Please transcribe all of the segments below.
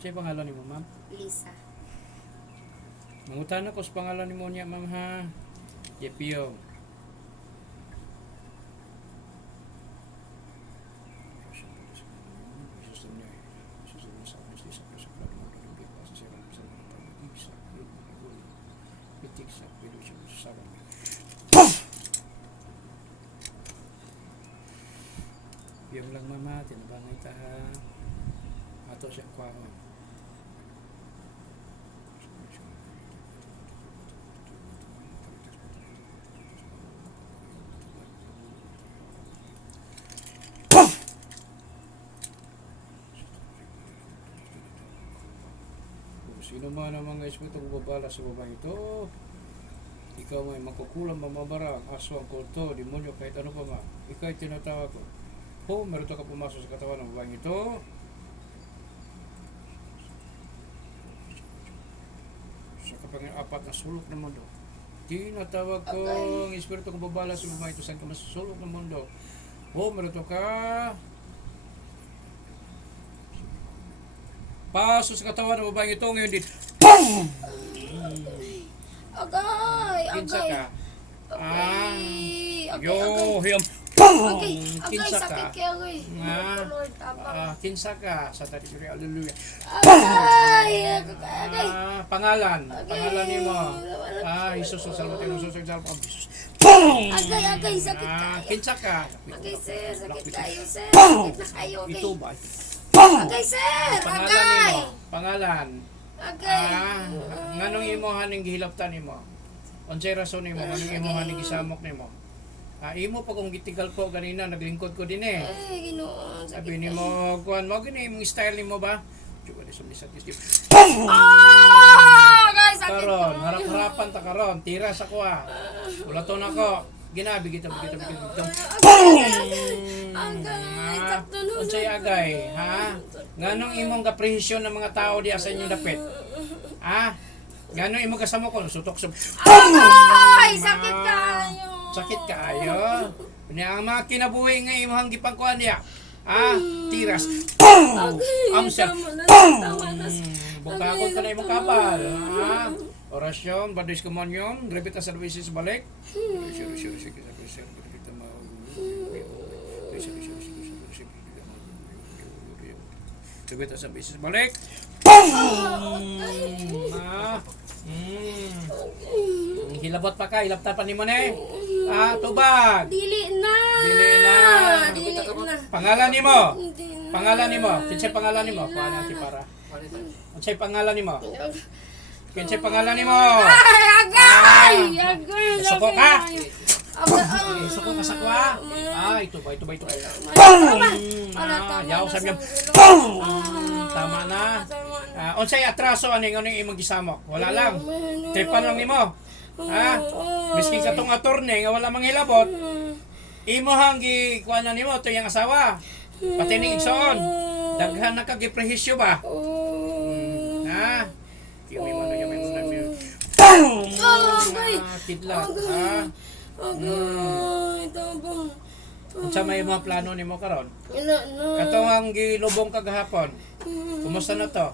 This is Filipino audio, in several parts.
Sa'yo pangalan ni mo, ma'am? Lisa. Mangutan ako sa pangalan ni mo niya, ma'am, ha? Jepio. Yung lang mama, tinabangay ta ha. Ato siya kwa ho. Sino man ang mga espiritu babala sa babae ito, ikaw may makukulang mamabara, aswang, kulto, demonyo, kahit ano pa man. Ikaw ay tinatawag ko. Oh, meron ka pumasok sa katawan ng babae ito. Sa kapang-apat na sulok ng mundo. Tinatawag ko ang espiritu kong babala sa babae ito. Saan ka masasulok ng mundo? Oh, meron ka pasok sa katawan ng babae ito. Ngayon din. Boom! Agay! Kinsa Agay! ka? Agay! Yo, hiyam. Agay! Agay! Kinsa ka? Sakit kaya agay! Nga. Lord, tabang. Kinsa ka? Sa tadi kuri, hallelujah. Agay! Agay! Pangalan. Agay. Pangalan ni mo. Jesus o salvat yung Jesus o salvat. Agay! Agay! Sakit kayo! Kinsa ka? Agay, sir! Sakit kayo, sir! Sakit na kayo, agay! Ito ba? Agay, sir! Pangalan ni Agay! mo. Pangalan. Agay! Nganong imuhan ng gihilaptan ni mo? Unsay rason ni mo? Nganong imuhan ng gisamok ni mo? Imo pa kung gitigal ko ganina, naglingkod ko din eh. Ay, Ginoo, sakit Sabi ni kayo. mo, kuhan mo, gini imong style ni mo ba? Juga di sumisat is Ah! Agay! Sakit karon, ko! harap-harapan ta karon, tira sa kuha. Ulaton ako. Ginabi kita. Agay! Sakto nun. Unsay agay, ha? Nganong imong gaprehisyon ng mga tao diya sa inyong dapit? Ha? Nganong imong kasamo ko sutok sub. Agay! Sakit kayo! Sakit kaayo. Nya ang mga kinabuhi nga imong gipangkuan diya. Tiras. Agay! Amsel. Tama na, tama na. Bukakot ka na imong kapal. Ha? Orasyon, badis komonyom, grabita sa services balik. Grabita sa services balik. Hilabot pa ka, hilapta pa ni mo ne. Tubag. Dili na! Dili na. Dili na! Pangalan ni mo. Hindi na. Pangalan ni mo. Kinsay pangalan ni mo? Kuha natin para. Kinsay pangalan ni mo? Kinsay pangalan ni mo? Ay! Agay! Agay! Suko ka? Agay! Suko ka sa kuha? Ito ba? Yaw sa miyam. Tama na. Unsay atraso aning imong gisamok? Wala lang. Tripan lang nimo. Miskin katong attorney nga wala manghilabot. Imo hang gikuan na nimo to yang asawa. Pati ning igsoon. Daghan na ka giprehisyo ba? Yung mo na yung tidlat. Agay! Tabang. Unsa may mga plano nimo karon? Ina na. Katong ang gilubong kagahapon. Kumusta na to?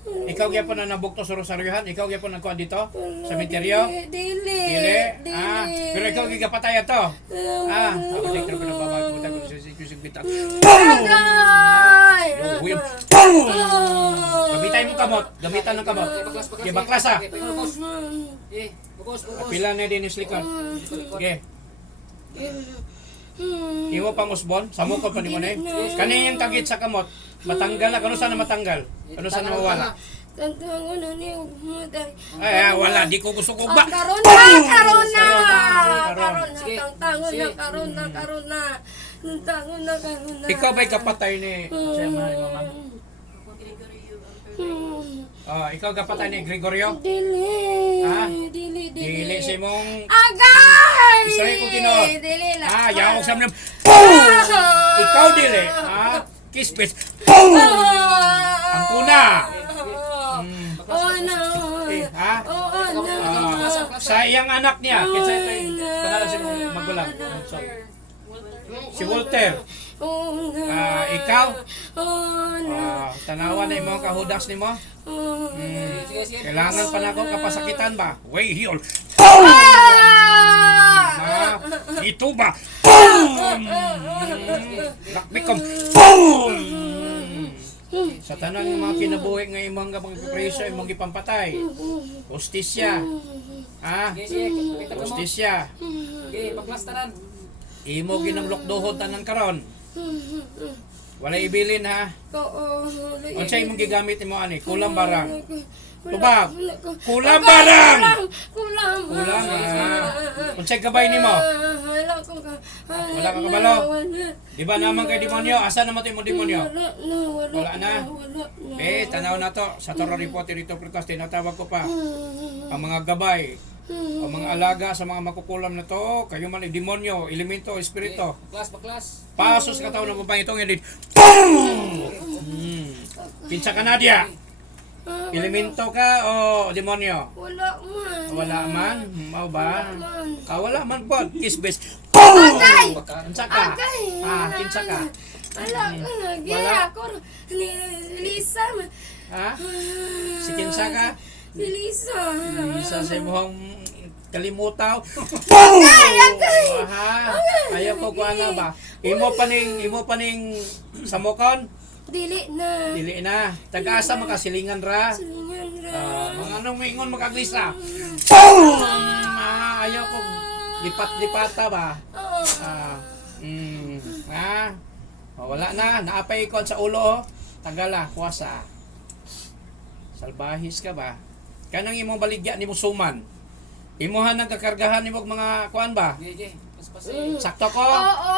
Ikaw gyapon na nabukto sa rosaryohan? Ikaw gyapon nagkuan dito? Sa cemeteryo? Dili. Pero ikaw gigapatay ato. Ako direktor ko na babag mo tayo sa bitak. Agay! Huyam. Gamitan mo kamot. Gamitan ng kamot. Di baklas ha. Pila na din islikon. Okay. Imo pang usbon, samukod pa ni mo na eh. Kani yung tagit sa kamot, matanggal na. Kano saan na matanggal? Kano saan na mawala? Tantangon na niyo. Wala. Di ko gusto ko ba? Karon na! Karon na! Karon. Tantangon na! Karon na! Karon na! Tantangon na! Karon na! Ikaw ba'y kapatay ni siya mahal mo, ma'am? Ikaw kapatay ni Gregorio? Dili! Dili! Dili si mong Agay! Israel kung tinood. Dili lang! Yawag sa mga ikaw dili. Kispis. Ang kuna. Oh no! Oh no! Sa iyang anak niya. Kinsa ito yung pangalan si magulang. Si Walter. Oo na. Ikaw? Oo na. Tanawan na imong kahudas nimo. Sige, sige. Kailangan pa nako kapasakitan ba? Way hiol. Ito ba? Lakbikom. Sa tanang mga kinabuhi nga imong preso imong gipampatay. Justisya. Sige, sige. Kita ko mo. Justisya. Sige, paglastaran. Imo ginamlokdohod tanan karon. Wala ibilin ha. Oo. Unsay imong gigamit imo ani? Kulang barang. Wala. Tubag. Wala. Kulang barang. Kulang. Kulang Unsay gabay nimo? Wala ko ka. Wala ka kabalo? Wala. Di ba naman kay demonyo? Asa naman ito yung demonyo? Wala na. Wala na. Wala na. Tanaw na to. Sa Toro Report dito Pritas, tinatawag ko pa. Ang mga gabay, ang mga alaga sa mga makukulam na to, kayo man ay demonyo, elemento, espiritu. Baklas. Pasos ka tao ng babae itong edit. Kinsa ka Nadia? Elemento ka o demonyo? Wala man. Wala man? Mau ba? Wala man po. Kisbes. Agay! Kinsa ka? Kinsa ka? Wala ka na. Wala. Gaya ako. Ni Lisa. Ha? Si kinsa ka? Si Lisa. Isa sa imong kalimutaw. Ha? Ayaw ko kuana ba? Imo pa ning samokon? Dili na. Dili na. Taga-asa makasilingan ra. Silingan ra. Mga anong maingon mag-aglisa? Ayaw ko lipat-lipata ba? Oo. Wala na. Naapay ikon sa ulo. Tagala, kuwasa. Salbahis ka ba? Kanang imong baligya ni mo suman. Imuhan ng kakargahan ni mo mga kuan ba? Sige, paspas. Sakto ko? Oo.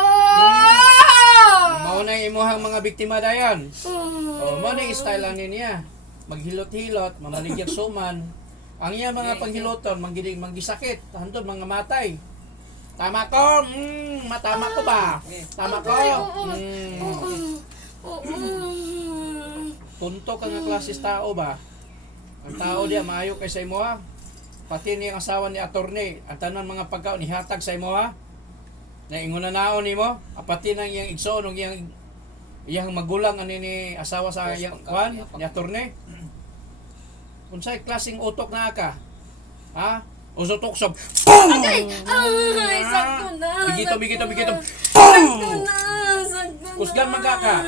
Mao na yung imuhang mga biktima dayon. Oo. Mao na yung style ani niya. Maghilot-hilot, mamaligyak suman. Ang iya mga panghiloton, manggisakit, handod mga matay. Tama ko? Matama ko ba? Tama ko? Punto ka nga klasis tao ba? Ang tao diya maayo kay sa imo ha. Pati ni ang asawa ni attorney, ang tanan mga pagkaon ihatag sa imo ha. Na inguna naon nimo, pati nang iyang igsoon ug iyang magulang ani ni asawa sa iyang kwan ni attorney. Unsay klaseng utok na ka? Ha? Usotoksob. Ay, sakto na. Bigito. Sakto na. Kusgan maga ka.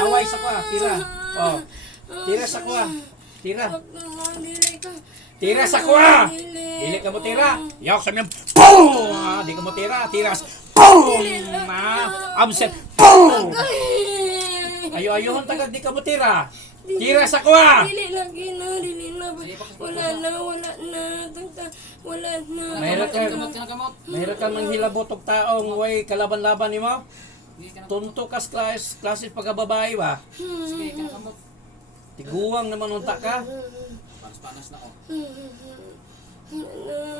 Away sa kwa, tira. Oh. Tira sa kwa. Tira. Tira sa kwa. Dili ka mo tira. Yaw sa miyang. Di ka mo tira. Tiras. Absent. Ayo-ayohon tagad di ka mo tira. Tira sa kwa. Dili lagi na. Wala na. Wala na. Mahirap ka. Kamot. Mahirap ka manghilabot og taong way kalaban-laban nimo. Tunto kas klases pagkababae ba? Sige, kamot. Tiguwang naman unta ka. Panas na ako.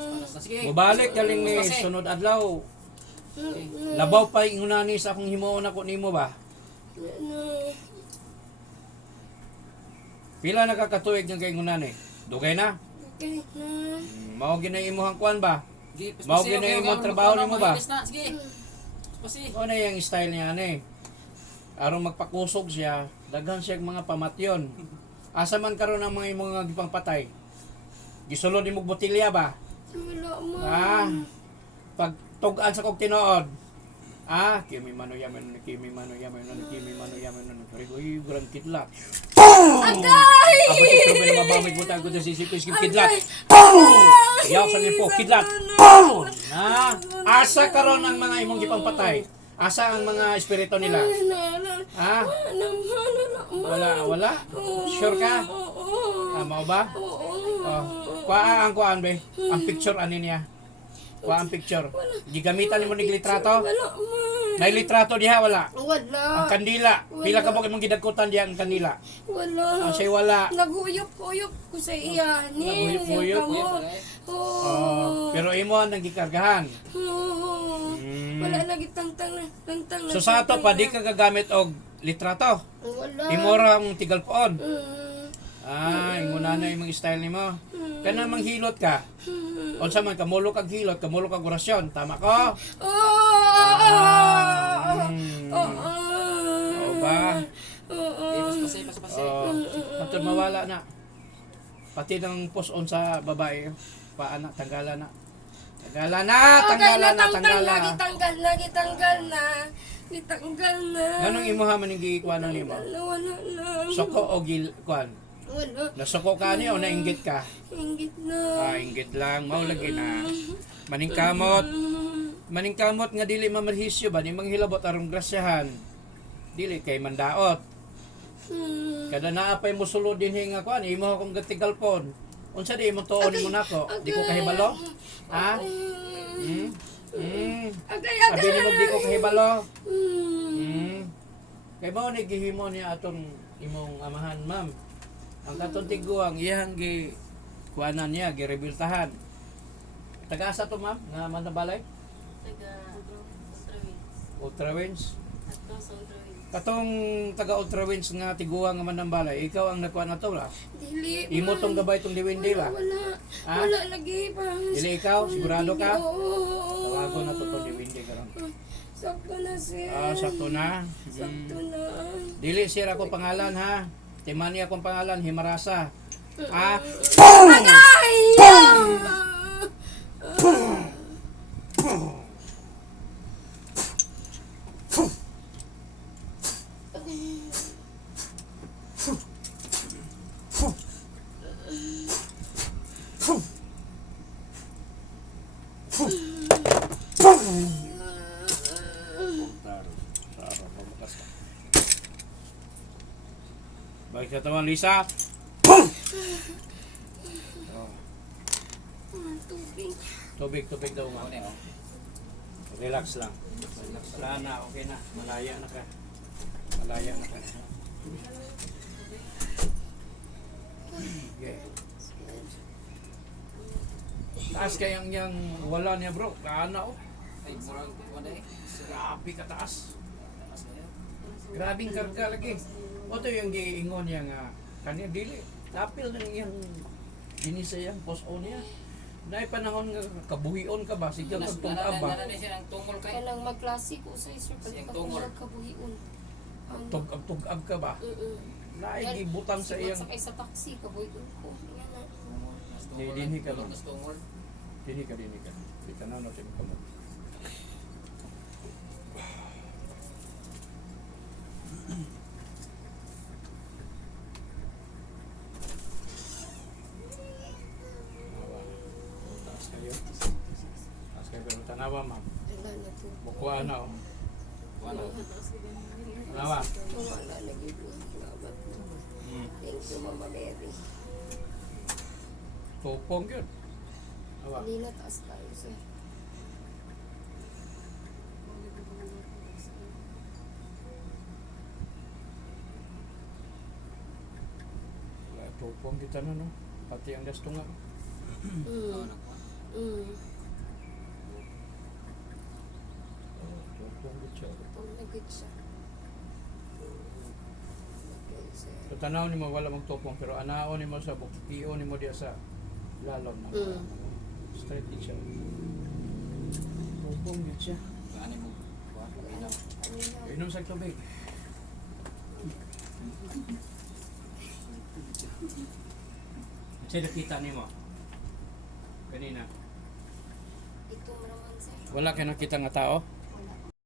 Panas na. Sige. Mubalik galing ni sunod adlaw. Labaw pa ingunani sa akong himuon ako nimo ba? Pila nakakatuig ng kay ingunani? Dugay na. Okay na. Mao ginay imong kuan ba? Sige, Mao ginay imong trabaho nimo ba? Sige. Paspasi. O na yung style niya ani. Aron magpakusog siya, daghan siya mga pamatyon. Asa man karon ang mga imong gipang patay? Gisulod imong botilya ba? Wala man. Pag tugan sa kog tinuod. Kimi mano yaman. Rigoy grang kidlat. Agay! Ako ti problema na mabamig mo tayo sa sisipis kidlat. Yaw sa po kidlat. Asa karon ang mga imong gipang patay? Asa ang mga espiritu nila? Wala? Sure ka? Mao ba? Kuhaan be. Ang picture ani niya. Kuhaan picture. Gigamitan nimo nig litrato? Wala man. May litrato diha wala. Wala. Ang kandila. Pila ka ba imong gidagkutan diha ang kandila? Wala. Say wala. Naguyop-uyop ko sa iya. Naguyop-uyop? Pero imo ang gikargahan. Wala lagi tangtang. So sa ato pa di ka gagamit og litrato. Wala. Imo ra ang tigalpoon. Imo na imong style nimo. Kana manghilot ka. Unsa man kamulo kag hilot, kamulo kag orasyon, tama ko? Oo ba? Paspasi. Oo. Patod mawala na. Pati ng puson sa babae. Paana, tanggalan na. Tanggalan na! Tanggalan na! Tanggalan na! Gitanggal na. Ganong imuha man yung gikuha ng lima? Wala na. Soko o kuan? Wala. Nasoko ka niya o nainggit ka? Inggit na. Inggit lang. Maulagi na. Maningkamot. Maningkamot nga dili mamarhisyo ba? Ni manghilabot arong grasyahan. Dili kay mandaot. Kada naapay mo sulod din hinga kuan. Imo akong gatigalpon. Unsa di mo tuon mo nako? Di ko kahibalo? Ha? Sabi ni mo di ko kahibalo? Kay mao ni gihimo niya atong imong amahan, ma'am. Ang katong tiguang iyang gi kuanan niya, girebiltahan. Taga-asa to, ma'am, nga manabalay? Ultra Winds. Katong taga Ultra Winds nga tiguang nga manambalay, ikaw ang nakuha na to, la? Dili. Imo tong gabay tong diwindi, la? Wala. Ha? Wala lagi pa. Dili ikaw, sigurado ka? Oo. Tawago na to tong diwindi karon. Sakto na sir. Sakto na. Sakto na. Dili sir ako pangalan ha. Timani akong pangalan Himarasa. Ha? Agay! Balik katawan Lisa. Tubig. Tubig daw mo. Relax lang. Wala na, okay na. Malaya na ka. Malaya na ka. Okay. Taas kayang yang wala niya bro. Kaana oh. Ay, murag wala eh. Grabe kataas. Taas na yun. Grabing karga lagi. O to yung giingon niya nga kanya dili. Tapil ng iyang ginisa yang post-on niya. Naay panahon nga kabuhion ka ba? Sigaw kang tungkab ba? Nananay siya ng tungol kay. Kailang mag-classic usay sir. Siyang Pagka tungol. kabuhion. Tugab ka ba? Naay gibutang sa iyang Sakay sa taxi, kabuhion ko. Yan na. Dinhi ka lang. Mas tungol. Dini ka. Di ka na natin kamot. Taas kayo. Taas kayo. Pero tanawa, ma'am. Wala na to. Bukuha na, oh. Wala. Tanawa. Wala lagi po. Salamat. Thank you, Mama Mary. Tupong yun. Tanawa. Kanina taas tayo sir. Tupong kita na, no? Pati ang dastunga. Mm. Mm. Tupong kita. Itong nagit siya. Okay, sir. So, tanaw ni mo wala magtupong pero anao ni mo sa bukio ni mo diya sa lalom na straight din siya. Tupong yun siya. Ano mo? Ano na? Inom sa tubig. Kasi nakita ni mo kanina. Ito naman sir. Wala ka nakita nga tao?